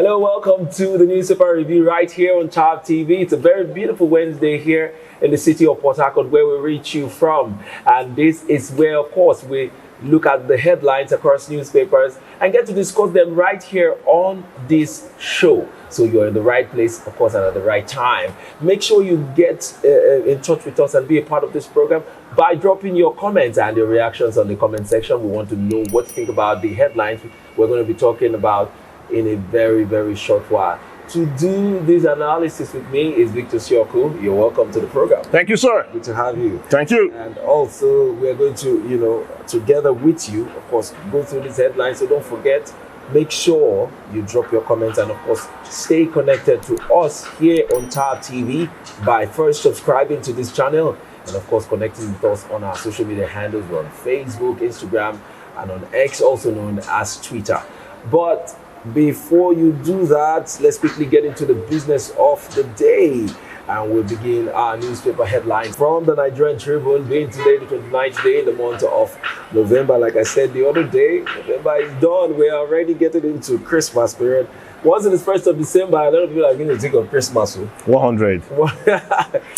Hello, welcome to the newspaper review right here on Top TV. It's a very beautiful Wednesday here in the city of Port Harcourt, where we reach you from. And this is where, of course, we look at the headlines across newspapers and get to discuss them right here on this show. So you're in the right place, of course, and at the right time. Make sure you get in touch with us and be a part of this program by dropping your comments and your reactions on the comment section. We want to know what you think about the headlines we're going to be talking about in a very, very short while. To do this analysis with me is Victor Sioku. You're welcome to the program. Thank you, sir. Good to have you. Thank you. And also, we're going to, together with you, of course, go through these headlines. So don't forget, make sure you drop your comments and, of course, stay connected to us here on Tab TV by first subscribing to this channel and, of course, connecting with us on our social media handles. We're on Facebook, Instagram, and on X, also known as Twitter. But before you do that, let's quickly get into the business of the day. And we'll begin our newspaper headlines from the Nigerian Tribune, being today the 29th day in the month of November. Like I said the other day, November is done. We're already getting into Christmas period. Once it is 1st of December, a lot of people are going to think of Christmas. 100.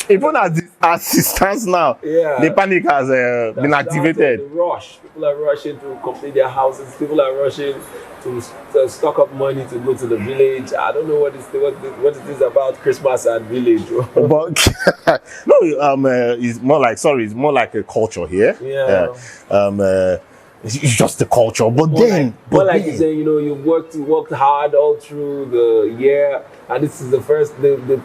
Even as it stands now, the panic has been activated. The rush. People are rushing to complete their houses. People are rushing to stock up money to go to the village. I don't know what it is about Christmas and village. But no, it's more like it's more like a culture here. It's just the culture, but you say, you worked hard all through the year, and this is the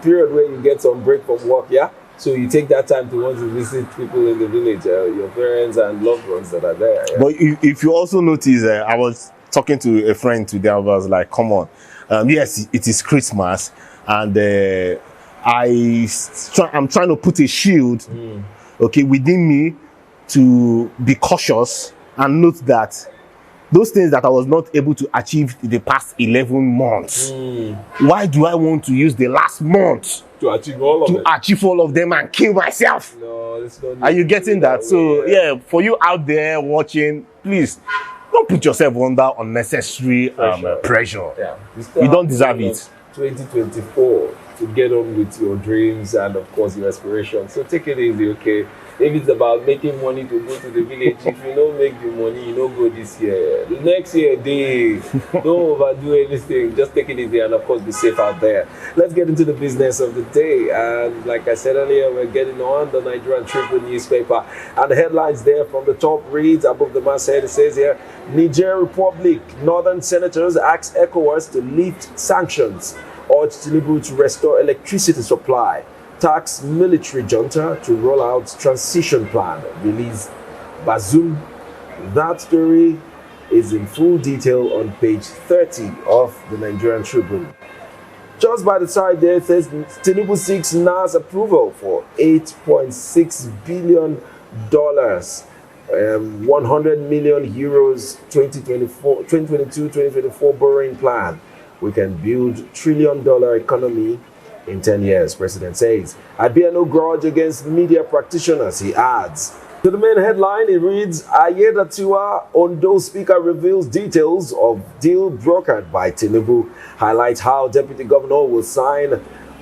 period where you get some break from work, yeah. So you take that time to want to visit people in the village, your parents and loved ones that are there. Yeah? But if you also notice, I was talking to a friend today. I was like, come on, yes, it is Christmas, and I'm trying to put a shield, within me to be cautious and note that those things that I was not able to achieve in the past 11 months, why do I want to use the last month to achieve all of them and kill myself? No, it's not. Are you getting that? So yeah, for you out there watching, please don't put yourself under unnecessary pressure. Yeah. You don't deserve it. 2024 to get on with your dreams and, of course, your aspirations. So take it easy, okay? If it's about making money to go to the village, if you don't make the money, you don't go this year. The next year, don't overdo anything. Just take it easy and, of course, be safe out there. Let's get into the business of the day. And like I said earlier, we're getting on the Nigerian Tribune newspaper. And the headlines there from the top reads above the masthead. It says here, Niger Republic, Northern senators ask ECOWAS to lift sanctions, urge Tinubu to restore electricity supply, tax military junta to roll out transition plan, release Bazoum. That story is in full detail on page 30 of the Nigerian Tribune. Just by the side there, it says Tinubu seeks NAS approval for $8.6 billion, 100 million euros 2022-2024 borrowing plan. We can build $1 trillion economy in 10 years, President says. I bear no grudge against media practitioners, he adds. To the main headline, it reads, Aiyedatiwa, Ondo speaker reveals details of deal brokered by Tinubu, highlights how Deputy Governor will sign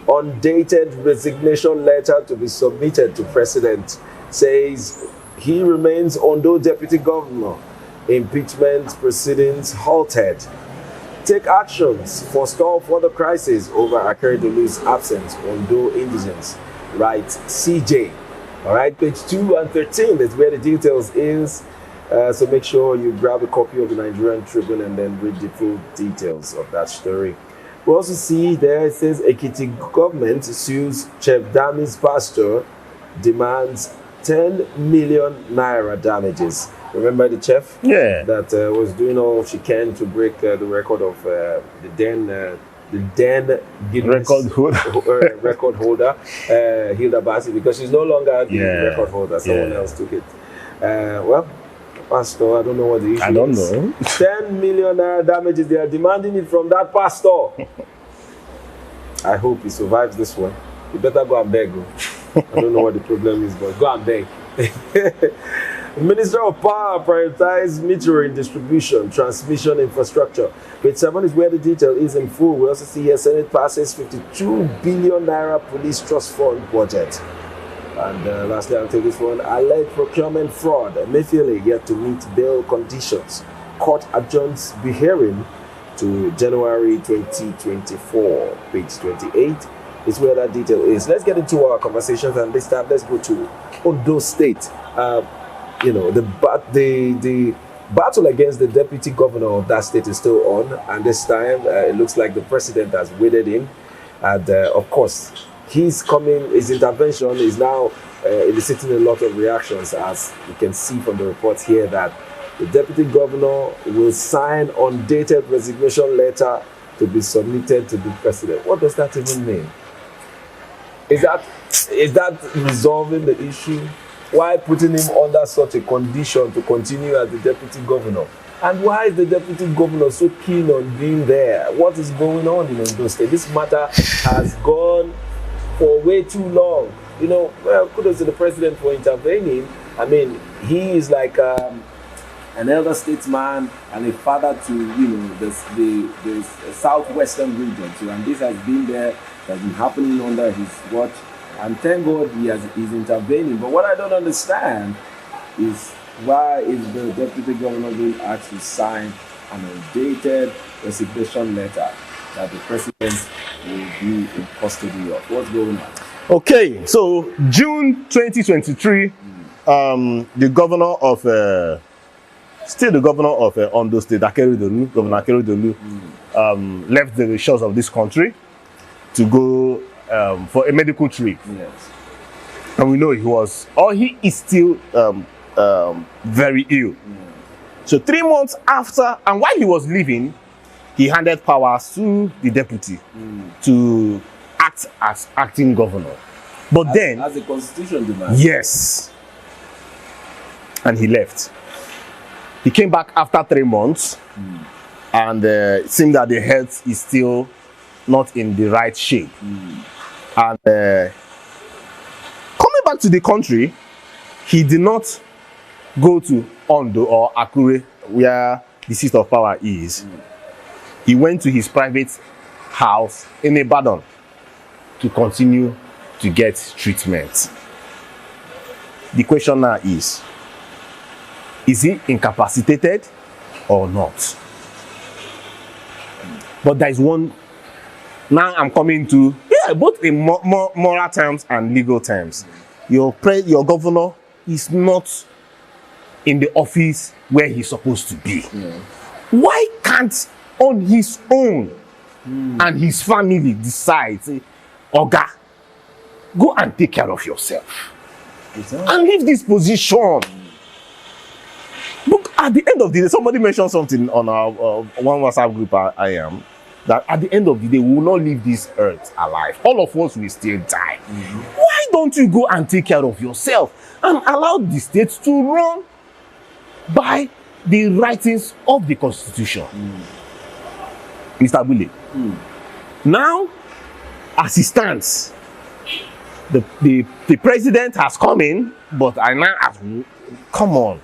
undated resignation letter to be submitted to President, says he remains Ondo Deputy Governor. Impeachment proceedings halted. Take actions, forestall further crisis over Akeredolu's absence, Ondo indigents, writes CJ. All right, page 2 and 13, that's where the details is. So make sure you grab a copy of the Nigerian Tribune and then read the full details of that story. We also see there, it says Ekiti government sues Chef Dami's pastor, demands 10 million naira damages. Remember the chef? Yeah. That was doing all she can to break the record of the then Guinness record holder, Hilda Bassi, because she's no longer the record holder. Someone else took it. Well, pastor, I don't know what the issue is. I don't know. 10 million naira damages. They are demanding it from that pastor. I hope he survives this one. You better go and beg. I don't know what the problem is, but go and beg. Minister of Power prioritized metering distribution, transmission infrastructure. Page 7 is where the detail is in full. We also see here Senate passes 52 billion naira police trust fund budget. And lastly, I'll take this one. Alleged procurement fraud. Emefiele yet to meet bail conditions. Court adjourns the hearing to January 2024. Page 28 is where that detail is. Let's get into our conversations, and this time let's go to Ondo State. The battle against the deputy governor of that state is still on, and this time it looks like the president has waded in, and of course his intervention is now eliciting a lot of reactions, as you can see from the reports here that the deputy governor will sign undated resignation letter to be submitted to the president. What does that even mean? Is that resolving the issue? Why putting him under such a condition to continue as the deputy governor? And why is the deputy governor so keen on being there? What is going on in Ondo State? This matter has gone for way too long. Well, kudos to the president for intervening. I mean, he is like an elder statesman and a father to the southwestern region. So, and this has been happening under his watch. And thank God he's intervening. But what I don't understand is, why is the deputy governor being asked to sign an undated resignation letter that the president will be in custody of? What's going on? Okay, so June 2023, the governor of Ondo State, Governor Aiyedatiwa, left the shores of this country to go for a medical trip. Yes. And we know he is still very ill. So 3 months after, and while he was leaving, he handed powers to the deputy to act as acting governor. But then, as the constitution demands. Yes. And he left. He came back after 3 months, and it seemed that the health is still not in the right shape. And coming back to the country, he did not go to Ondo or Akure, where the seat of power is. He went to his private house in Ibadan to continue to get treatment. The question now is he incapacitated or not? But there is one. Now I'm coming to both in moral terms and legal terms. Your governor is not in the office where he's supposed to be. Why can't on his own and his family decide, say, Oga, go and take care of yourself and leave this position? Look, at the end of the day, somebody mentioned something on our one WhatsApp group I am, that at the end of the day, we will not leave this earth alive. All of us will still die. Why don't you go and take care of yourself and allow the state to run by the writings of the Constitution? Mr. Bule. Now, as it stands, the president has come in, but I now ask, come on.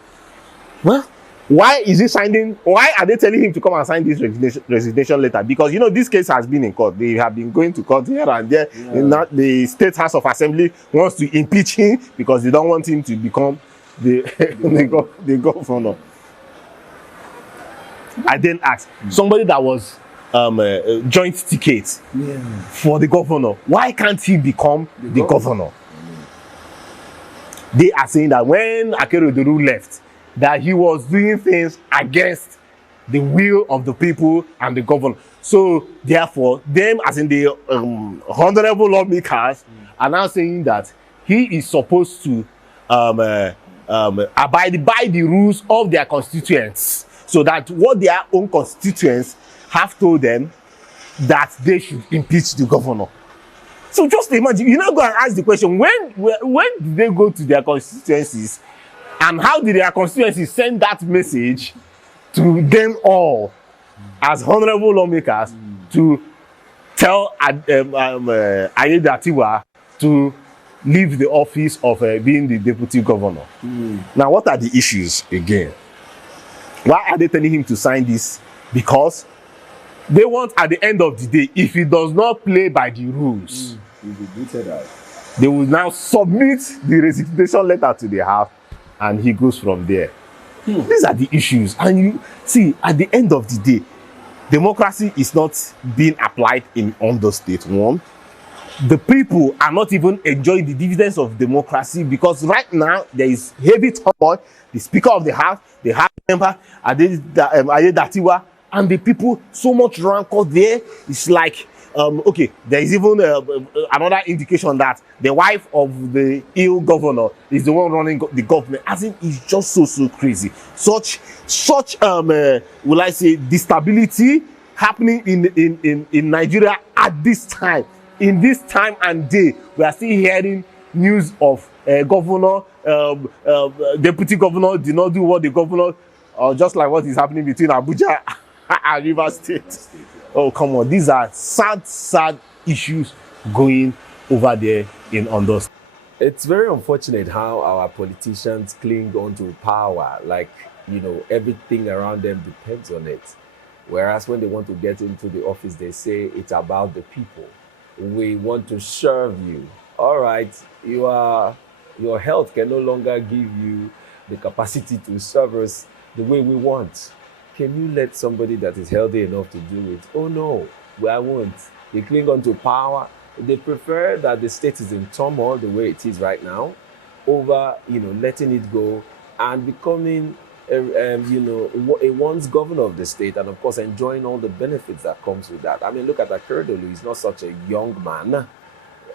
Well, why is he signing? Why are they telling him to come and sign this resignation letter? Because this case has been in court. They have been going to court here and there. The State House of Assembly wants to impeach him because they don't want him to become the governor. I then asked somebody that was a joint ticket for the governor. Why can't he become the governor? They are saying that when Aiyedatiwa left, that he was doing things against the will of the people and the governor. So therefore, them, as in the honorable lawmakers, are now saying that he is supposed to abide by the rules of their constituents, so that what their own constituents have told them, that they should impeach the governor. So just imagine, you now go and ask the question, when did they go to their constituencies, and how did their constituencies send that message to them all as honorable lawmakers to tell Aiyedatiwa to leave the office of being the deputy governor. Now, what are the issues again? Why are they telling him to sign this? Because they want, at the end of the day, if he does not play by the rules, You'll be booted out. they will now submit the resignation letter to the House, and he goes from there. These are the issues. And you see, at the end of the day, democracy is not being applied in Ondo State. One, the people are not even enjoying the dividends of democracy, because right now there is heavy turmoil. The Speaker of the House, the House member, Aiyedatiwa, and the people, so much rancor there. It's like, okay, there is even another indication that the wife of the ill governor is the one running the government. As in, it's just so crazy. Such will I say, instability happening in Nigeria at this time. In this time and day, we are still hearing news of governor, deputy governor did not do what the governor, just like what is happening between Abuja and Rivers State. Oh, come on. These are sad issues going over there in Ondo. It's very unfortunate how our politicians cling on to power, like, everything around them depends on it. Whereas when they want to get into the office, they say it's about the people. We want to serve you. All right, your health can no longer give you the capacity to serve us the way we want. Can you let somebody that is healthy enough to do it? Oh no, I won't. They cling on to power. They prefer that the state is in turmoil the way it is right now, over letting it go and becoming a once governor of the state, and of course enjoying all the benefits that comes with that. I mean, look at Aiyedatiwa. He's not such a young man.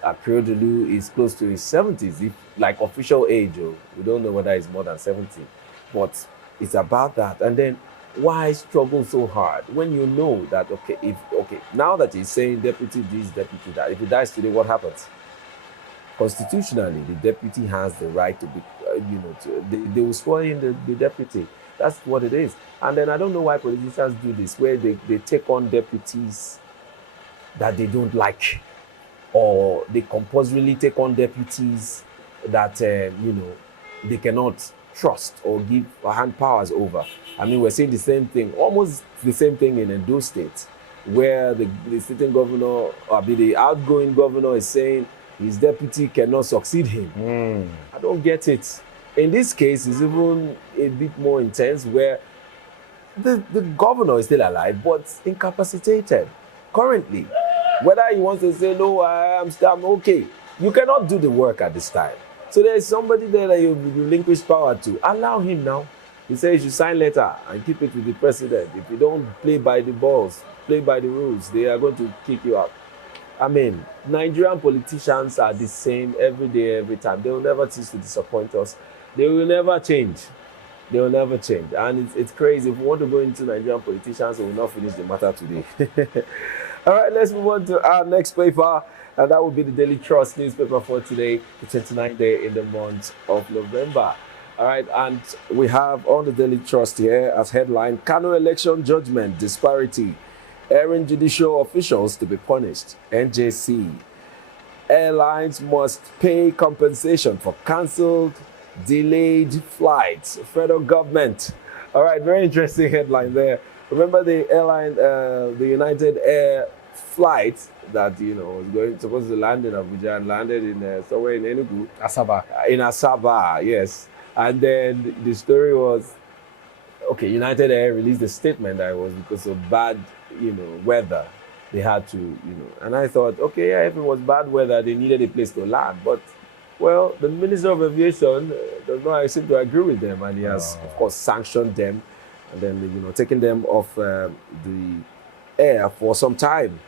Aiyedatiwa is close to his 70s, if like official age. We don't know whether he's more than 70, but it's about that. And then why struggle so hard when you know that now that he's saying deputy this, deputy that, if he dies today, what happens? Constitutionally, the deputy has the right to be, they will swear in the deputy. That's what it is. And then I don't know why politicians do this, where they take on deputies that they don't like, or they compulsorily take on deputies that, they cannot trust or give hand powers over. I mean, we're seeing the same thing, almost the same thing in Ondo State, where the sitting governor, or the outgoing governor, is saying his deputy cannot succeed him. I don't get it. In this case, it's even a bit more intense, where the governor is still alive, but incapacitated currently. Whether he wants to say, no, I'm okay, you cannot do the work at this time. So there's somebody there that you relinquish power to. Allow him now. He says you should sign letter and keep it with the president. If you don't play by the balls, play by the rules, they are going to kick you out. I mean, Nigerian politicians are the same every day, every time. They will never cease to disappoint us. They will never change. They will never change. And it's crazy. If we want to go into Nigerian politicians, we will not finish the matter today. All right, let's move on to our next paper. And that will be the Daily Trust newspaper for today, the 29th day in the month of November. All right, and we have on the Daily Trust here as headline, Kano election judgment disparity, erring judicial officials to be punished, NJC. Airlines must pay compensation for cancelled, delayed flights, federal government. All right, very interesting headline there. Remember the airline, the United Air flight that was supposed to land in Abuja and landed in somewhere in Enugu, Asaba. In Asaba, yes. And then the story was, United Air released a statement that it was because of bad, weather. They had to, and I thought, if it was bad weather, they needed a place to land. But, well, the Minister of Aviation does not seem to agree with them, and he has, of course, sanctioned them, and then, taken them off the air for some time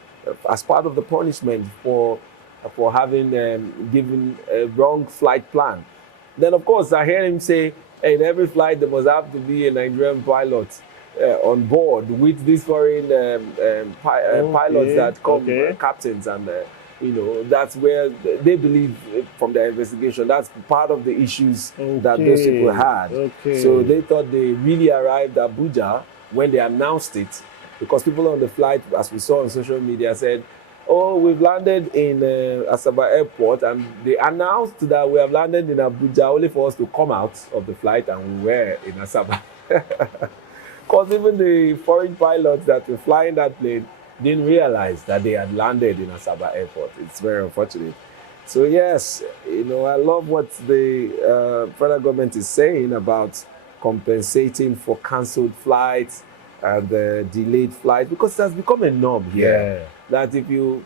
as part of the punishment for having given a wrong flight plan. Then, of course, I hear him say, in every flight, there must have to be a Nigerian pilot on board with these foreign pilots that come, captains, and, that's where they believe from their investigation, that's part of the issues that those people had. So they thought they really arrived at Abuja when they announced it, because people on the flight, as we saw on social media, said, oh, we've landed in Asaba Airport, and they announced that we have landed in Abuja only for us to come out of the flight and we were in Asaba. Because even the foreign pilots that were flying that plane didn't realize that they had landed in Asaba Airport. It's very unfortunate. So yes, I love what the federal government is saying about compensating for cancelled flights and delayed flights, because it has become a norm here. Yeah. That if you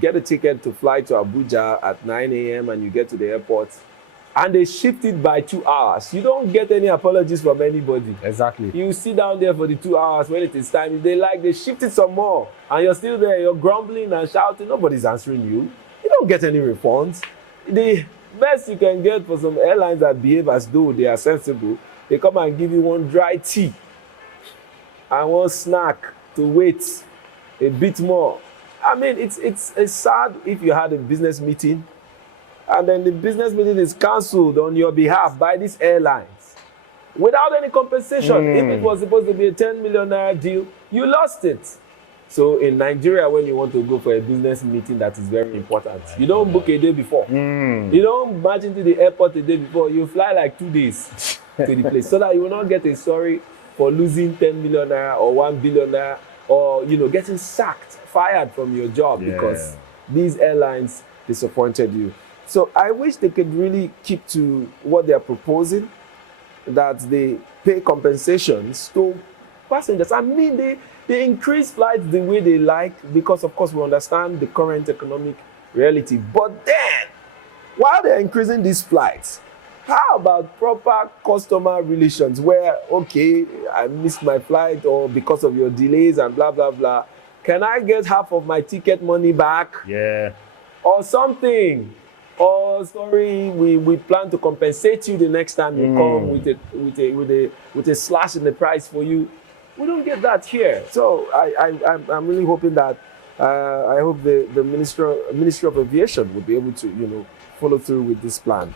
get a ticket to fly to Abuja at 9 a.m. and you get to the airport and they shift it by 2 hours, you don't get any apologies from anybody. Exactly. You sit down there for the 2 hours. When it is time, if they shift it some more and you're still there, you're grumbling and shouting, nobody's answering you. You don't get any refunds. The best you can get for some airlines that behave as though they are sensible, they come and give you one dry tea and one snack to wait a bit more. I mean, it's sad if you had a business meeting and then the business meeting is cancelled on your behalf by these airlines without any compensation. If it was supposed to be a 10 million naira deal, you lost it. So in Nigeria, when you want to go for a business meeting that is very important, you don't book a day before. You don't march into the airport a day before. You fly like 2 days to the place so that you will not get a sorry for losing 10 million naira or 1 billion naira, or getting sacked, fired from your job because these airlines disappointed you. So I wish they could really keep to what they are proposing, that they pay compensations to passengers. I mean, they increase flights the way they like because, of course, we understand the current economic reality. But then, while they're increasing these flights, how about proper customer relations where, okay, I missed my flight or because of your delays and blah, blah, blah. Can I get half of my ticket money back? Yeah. Or something. Or sorry, we plan to compensate you the next time you come with a slash in the price for you. We don't get that here. So I'm really hoping that I hope the Ministry of Aviation will be able to follow through with this plan.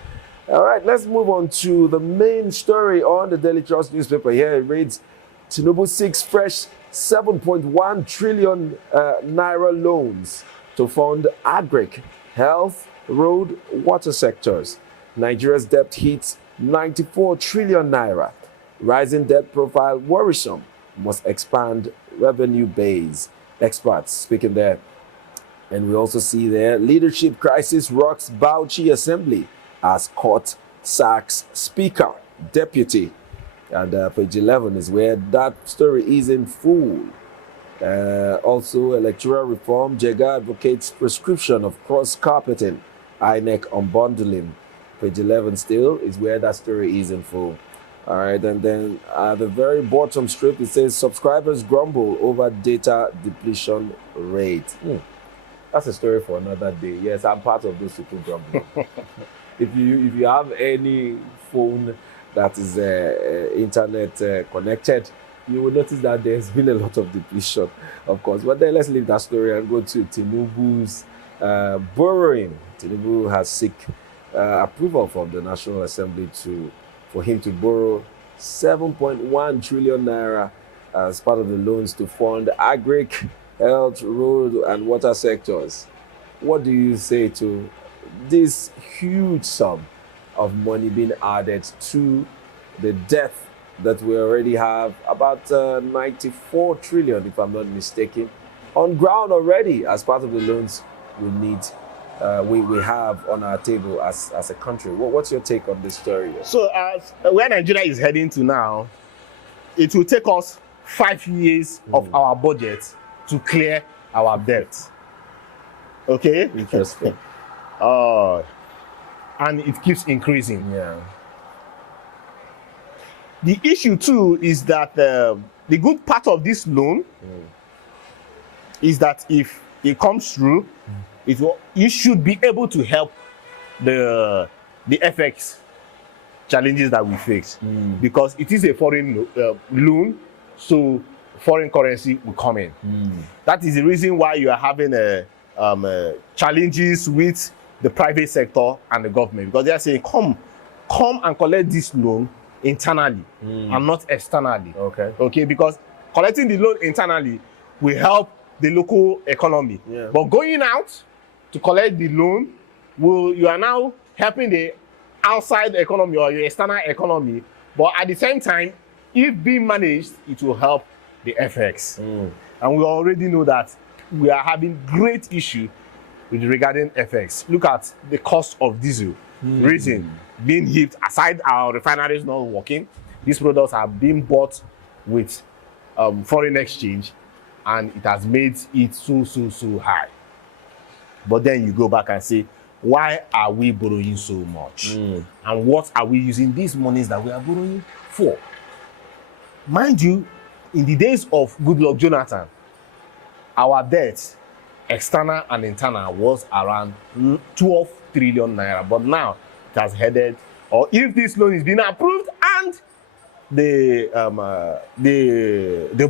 All right, let's move on to the main story on the Daily Trust newspaper. Here it reads, Tinubu seeks fresh 7.1 trillion naira loans to fund agric, health, road, water sectors. Nigeria's debt hits 94 trillion naira. Rising debt profile worrisome. Must expand revenue base. Experts speaking there. And we also see there, leadership crisis rocks Bauchi Assembly as court sacks speaker, deputy. And page 11 is where that story is in full. Also, electoral reform, Jega advocates prescription of cross-carpeting, INEC unbundling. Page 11 still is where that story is in full. All right, and then at the very bottom strip, it says subscribers grumble over data depletion rate. That's a story for another day. Yes, I'm part of those people grumbling. If you have any phone that is internet connected, you will notice that there's been a lot of depletion, of course. But then let's leave that story and go to Tinubu's borrowing. Tinubu has seek approval from the National Assembly for him to borrow 7.1 trillion naira as part of the loans to fund agric, health, road, and water sectors. What do you say to this huge sum of money being added to the debt that we already have, about 94 trillion, if I'm not mistaken, on ground already as part of the loans we have on our table as a country? What's your take on this story? So where Nigeria is heading to now, it will take us 5 years of our budget to clear our debt. Okay? Interesting. And it keeps increasing. Yeah. The issue too is that the good part of this loan is that if it comes through, you should be able to help the FX challenges that we face, because it is a foreign loan, so foreign currency will come in. That is the reason why you are having challenges with the private sector and the government, because they are saying come and collect this loan internally and not externally. Okay, because collecting the loan internally will help the local economy. Yeah. But going out to collect the loan, you are now helping the outside economy or your external economy. But at the same time, if being managed, it will help the FX. And we already know that we are having great issue with regarding FX. Look at the cost of diesel raising, being hit. Aside our refineries not working, these products are being bought with foreign exchange, and it has made it so high. But then you go back and say, why are we borrowing so much? And what are we using these monies that we are borrowing for? Mind you, in the days of Goodluck Jonathan, our debt, external and internal, was around 12 trillion naira. But now it has headed, or if this loan is being approved and the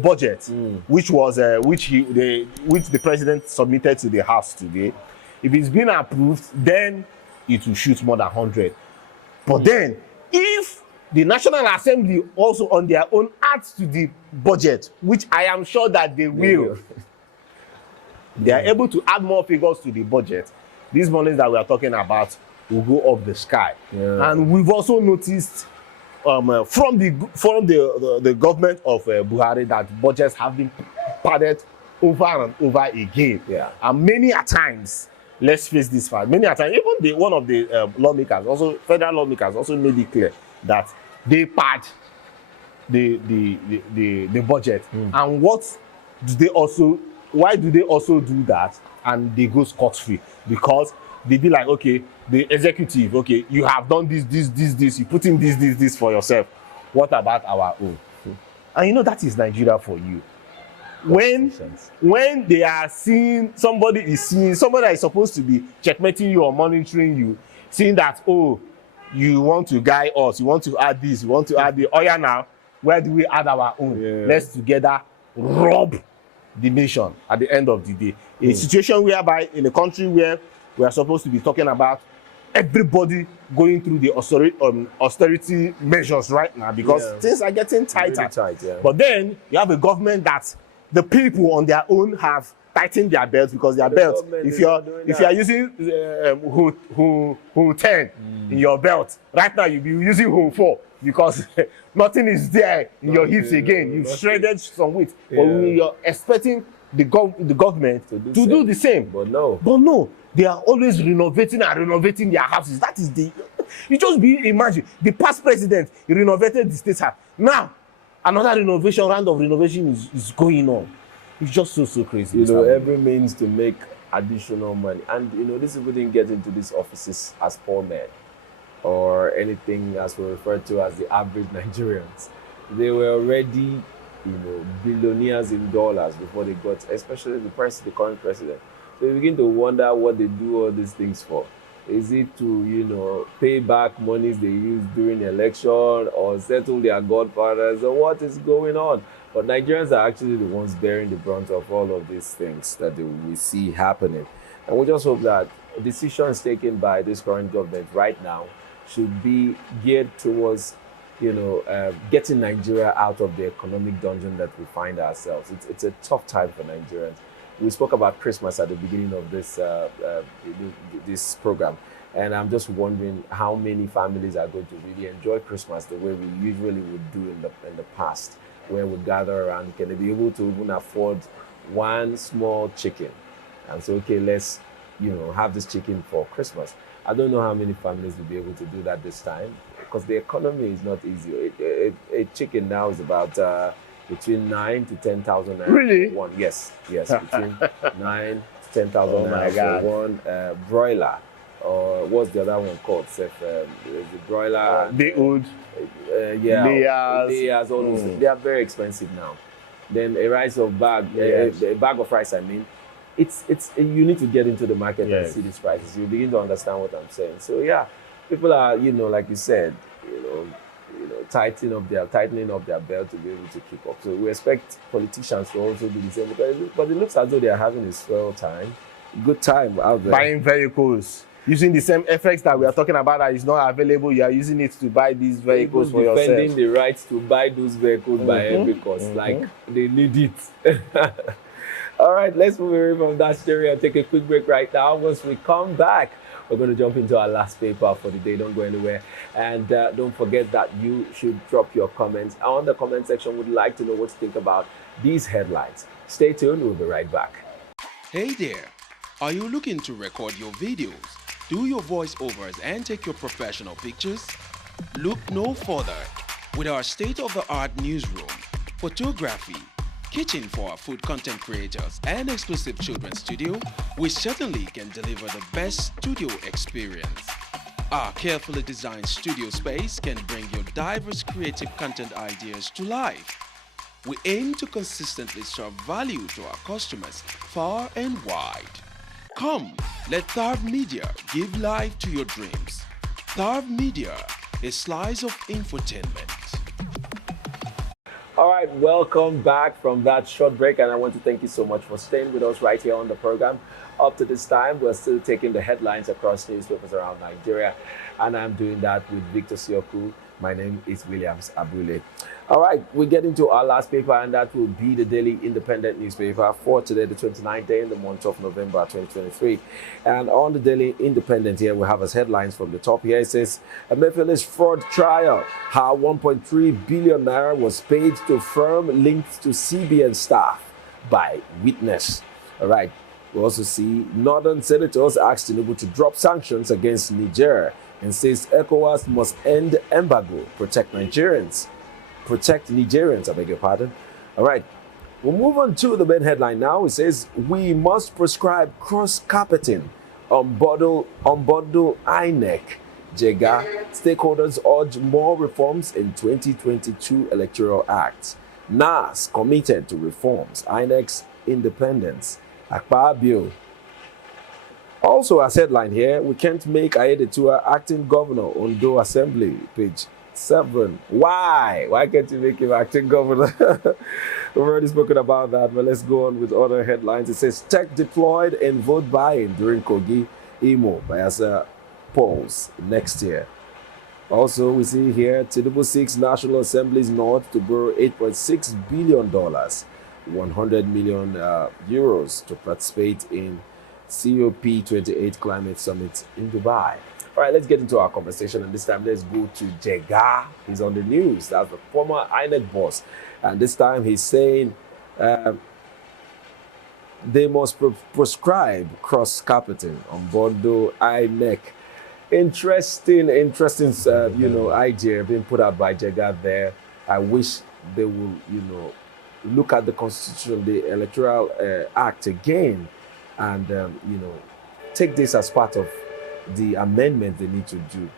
budget, which the president submitted to the House today, if it's been approved, then it will shoot more than 100. But then, if the National Assembly also on their own adds to the budget, which I am sure that they will, they are able to add more figures to the budget, these monies that we are talking about will go up the sky. And we've also noticed from the government of Buhari that budgets have been padded over and over again. And many a times, let's face this fact, many a times, even one of the lawmakers, also federal lawmakers, also made it clear that they pad the budget. And why do they also do that? And they go scot-free, because they be like, okay, the executive, okay, you have done this, you put in this for yourself. What about our own? And you know, that is Nigeria for you. When they are seeing somebody that is supposed to be checkmating you or monitoring you, seeing that, oh, you want to guide us, you want to add this, you want to add the oil now, where do we add our own? Let's together rob the nation at the end of the day. A situation whereby in a country where we are supposed to be talking about everybody going through the austerity measures right now, because things are getting tighter. Really tight, But then you have a government that the people on their own have tightened their belts, because their belts, if you are using who 10 in your belt right now, you'll be using who 4, because nothing is there in your hips again. You've shredded some weight. But we are expecting the government to do the same. But no, they are always renovating their houses. That is you just imagine, the past president, he renovated the state house. Now another round of renovation is going on. It's just so crazy. You know, every means to make additional money. And you know, these people didn't get into these offices as poor men or anything as we refer to as the average Nigerians. They were already, you know, billionaires in dollars before they got, especially the current president. So you begin to wonder what they do all these things for. Is it to, you know, pay back monies they used during the election, or settle their godfathers, or what is going on? But Nigerians are actually the ones bearing the brunt of all of these things that we see happening. And we just hope that decisions taken by this current government right now should be geared towards, you know, getting Nigeria out of the economic dungeon that we find ourselves. It's a tough time for Nigerians. We spoke about Christmas at the beginning of this program, and I'm just wondering how many families are going to really enjoy Christmas the way we usually would do in the past, where we gather around. Can they be able to even afford one small chicken and say, okay, let's, you know, have this chicken for Christmas? I don't know how many families will be able to do that this time, because the economy is not easy. A chicken now is about between 9,000 to 10,000 naira. Really? For one. Yes, between 9,000 to 10,000 naira for one broiler. Or what's the other one called? The broiler. Layers, all those things. They are very expensive now. Then a bag of rice, I mean, it's you need to get into the market and see these prices. You begin to understand what I'm saying. So yeah, people are, you know, like you said, you know, tightening up their belt to be able to keep up. So we expect politicians to also do the same. But it looks as though they are having a swell time, good time out there. Buying vehicles, using the same FX that we are talking about that is not available. You are using it to buy these vehicles for yourself. Defending the right to buy those vehicles by every cost, like they need it. All right, let's move away from that story and take a quick break right now. Once we come back, we're going to jump into our last paper for the day. Don't go anywhere. And don't forget that you should drop your comments on the comment section. We'd like to know what you think about these headlines. Stay tuned. We'll be right back. Hey there. Are you looking to record your videos, do your voiceovers, and take your professional pictures? Look no further. With our state-of-the-art newsroom, photography, kitchen for our food content creators, and exclusive children's studio, we certainly can deliver the best studio experience. Our carefully designed studio space can bring your diverse creative content ideas to life. We aim to consistently serve value to our customers far and wide. Come, let Tharv Media give life to your dreams. Tharv Media, a slice of infotainment. All right, welcome back from that short break, and I want to thank you so much for staying with us right here on the program. Up to this time, we're still taking the headlines across newspapers around Nigeria, and I'm doing that with Victor Sioku. My name is Williams Abule. All right, we get into our last paper, and that will be the Daily Independent newspaper for today, the 29th day in the month of November 2023. And on the Daily Independent here, we have as headlines from the top here. It says, Emefiele's fraud trial, how 1.3 billion naira was paid to firm linked to CBN staff by witness. All right, we also see Northern senators ask Tinubu to drop sanctions against Niger and says ECOWAS must end embargo, protect Nigerians, I beg your pardon. All right, we'll move on to the main headline now. It says, we must prescribe cross-carpeting on Bodo INEC. Jega, stakeholders urge more reforms in 2022 Electoral Act. NAS committed to reforms, INEC's independence. Akpabio. Also, as headline here, we can't make Aiyedatiwa acting governor, Ondo Assembly, page 7. Why? Why can't you make him acting governor? We've already spoken about that, but let's go on with other headlines. It says, tech deployed in vote buying during Kogi, Imo, Bayelsa polls next year. Also, we see here, Tinubu seeks National Assembly's nod to borrow $8.6 billion, 100 million euros to participate in COP28 Climate Summit in Dubai. All right, let's get into our conversation, and this time let's go to Jega. He's on the news. That's the former INEC boss, and this time he's saying they must prescribe cross-carpeting on Bodo INEC. Interesting, idea being put out by Jega there. I wish they will, look at the Constitution, the Electoral Act again, and take this as part of the amendment they need to do.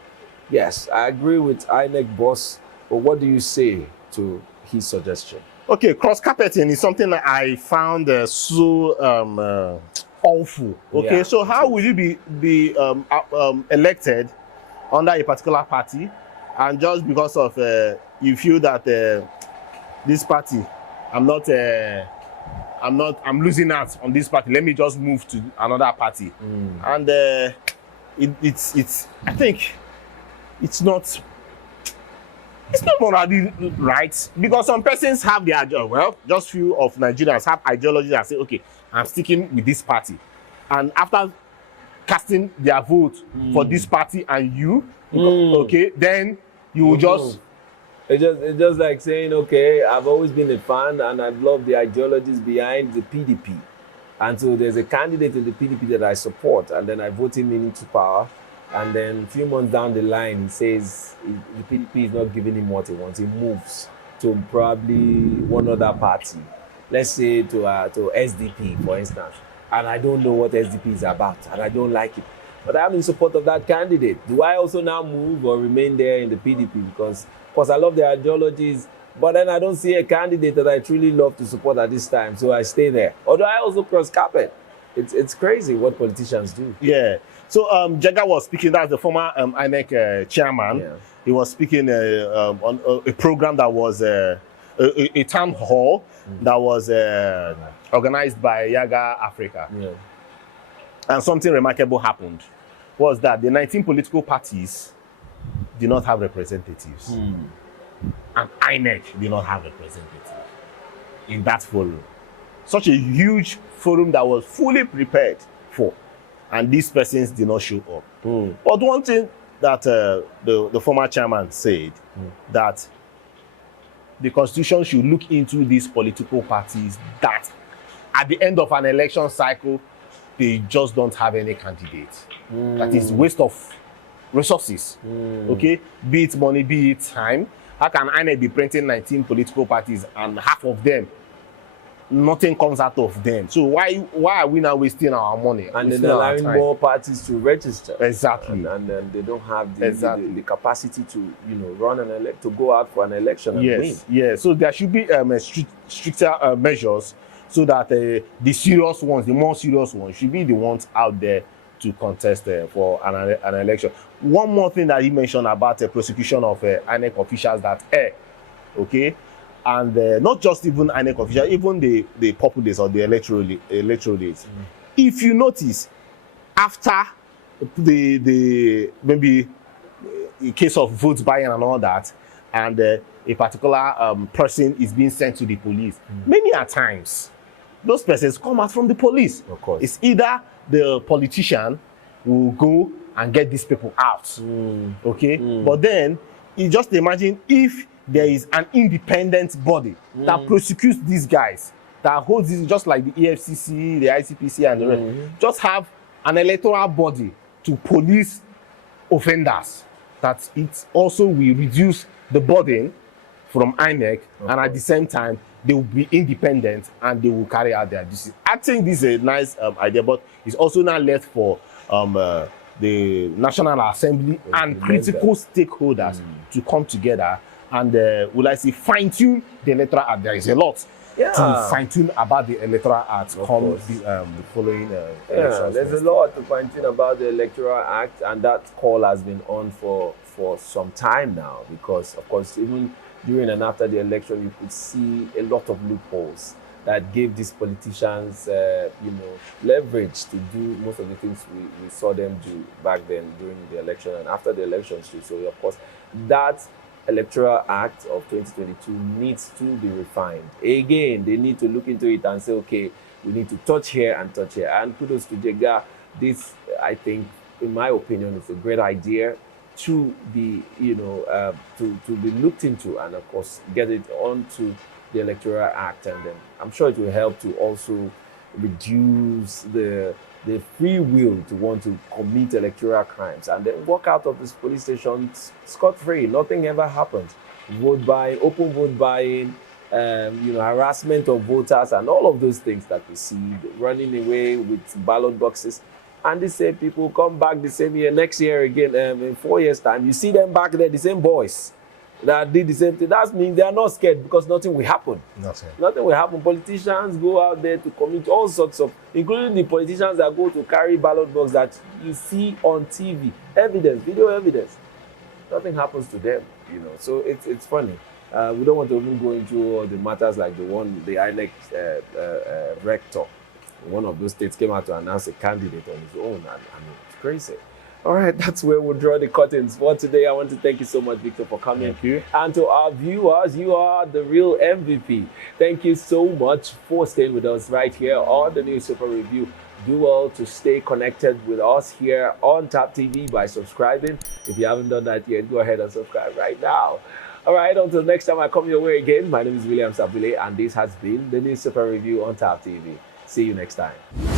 Yes, I agree with INEC boss, but what do you say to his suggestion? Okay, cross-carpeting is something that I found so awful. Okay, Yeah. so how will you be elected under a particular party, and just because of you feel that this party, I'm losing out on this party, let me just move to another party. And it's I think it's not morally right, because some persons have their just few of Nigerians have ideologies and say, okay, I'm sticking with this party, and after casting their vote for this party and okay, then you will just It's just like saying, okay, I've always been a fan and I've loved the ideologies behind the PDP. And so there's a candidate in the PDP that I support, and then I vote him into power. And then a few months down the line, he says the PDP is not giving him what he wants. He moves to probably one other party. Let's say to SDP, for instance. And I don't know what SDP is about, and I don't like it. But I'm in support of that candidate. Do I also now move or remain there in the PDP? Because I love their ideologies, but then I don't see a candidate that I truly love to support at this time, so I stay there. Or do I also cross carpet? It's crazy what politicians do. Yeah. So Jega was speaking, that's the former INEC chairman. Yeah. He was speaking on a program that was a town hall that was organized by Yaga Africa. Yeah. And something remarkable happened, was that the 19 political parties did not have representatives. And INEC did not have representatives in that forum. such a huge forum that was fully prepared for, and these persons did not show up. But one thing that the former chairman said, that the constitution should look into these political parties that at the end of an election cycle, they just don't have any candidate. That is waste of resources. Okay, be it money, be it time. How can INEC be printing 19 political parties and half of them, nothing comes out of them? So why are we now wasting our money and then allowing more parties to register? Exactly. And then they don't have the capacity to run to go out for an election and win. Yes. So there should be stricter measures, so that the serious ones, the more serious ones, should be the ones out there to contest for an election. One more thing that he mentioned about the prosecution of INEC officials that okay, and not just even INEC officials, even the populace or the electorates. If you notice, after the maybe in case of votes buying and all that, and a particular person is being sent to the police, many a times those persons come out from the police. Of course, it's either the politician will go and get these people out. Okay, but then you just imagine if there is an independent body that prosecutes these guys, that holds this, just like the EFCC, the ICPC, and the rest. Just have an electoral body to police offenders. That it also will reduce the burden from INEC, and at the same time they will be independent and they will carry out their duties. I think this is a nice idea, but it's also now left for the National Assembly and critical stakeholders to come together and will I say fine-tune the electoral act. There is a lot to fine-tune about the electoral act the following elections. There's a lot to fine-tune about the electoral act, and that call has been on for some time now, because of course even during and after the election you could see a lot of loopholes that gave these politicians leverage to do most of the things we saw them do back then during the election and after the elections too. So of course that Electoral Act of 2022 needs to be refined. Again, they need to look into it and say, okay, we need to touch here and touch here. And kudos to Jega. This, I think, in my opinion, is a great idea to be, to be looked into, and of course, get it onto the Electoral Act. And then I'm sure it will help to also reduce the free will to want to commit electoral crimes and then walk out of this police station scot-free. Nothing ever happened. Vote buying, open vote buying, harassment of voters and all of those things that we see, running away with ballot boxes. And the same people come back the same year, next year again, in 4 years' time. You see them back there, the same boys that did the same thing. That means they are not scared, because nothing will happen. Nothing will happen. Politicians go out there to commit all sorts of, including the politicians that go to carry ballot box that you see on TV, evidence, video evidence. Nothing happens to them, So it's funny. We don't want to even go into all the matters like the INEC rector. One of those states came out to announce a candidate on his own, and it's crazy. All right, that's where we'll draw the curtains for today. I want to thank you so much, Victor, for coming. Thank you. And to our viewers, you are the real MVP. Thank you so much for staying with us right here on the News Super Review. Do well to stay connected with us here on Tap TV by subscribing. If you haven't done that yet, go ahead and subscribe right now. All right, until next time I come your way again, my name is William Sabule, and this has been the News Super Review on Tap TV. See you next time.